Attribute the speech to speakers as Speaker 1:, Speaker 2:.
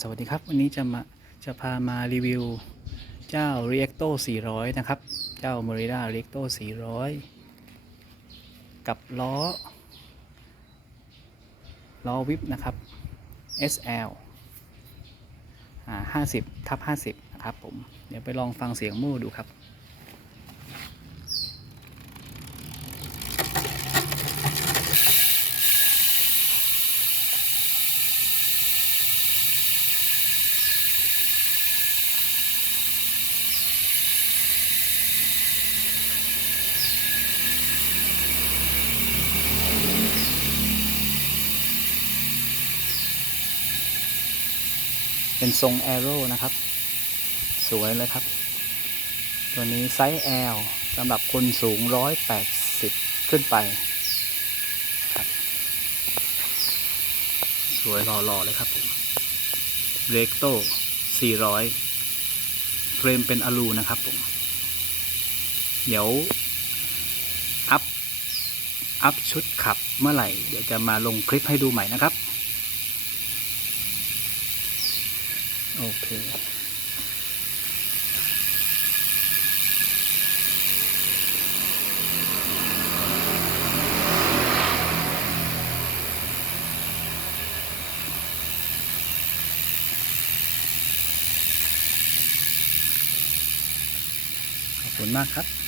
Speaker 1: สวัสดีครับ วันนี้จะมาจะพามารีวิวเจ้า Reacto 400 นะครับ เจ้า Merida Reacto 400 กับล้อ ล้อวิบนะครับ SL อ่า50ทับ50 นะครับผม เดี๋ยวไปลองฟังเสียงมู่ดูครับ เป็นทรง Arrow นะครับ สวยเลยครับ ตัวนี้ไซส์ L สำหรับคนสูง 180 ขึ้นไปครับ สวยหล่อๆเลยครับผมเรกโต400 เฟรมเป็นอลูนะครับผม เดี๋ยว อัพ อัพชุดขับเมื่อไหร่ เดี๋ยวจะมาลงคลิปให้ดูใหม่นะครับ โอเค ขอบคุณมากครับ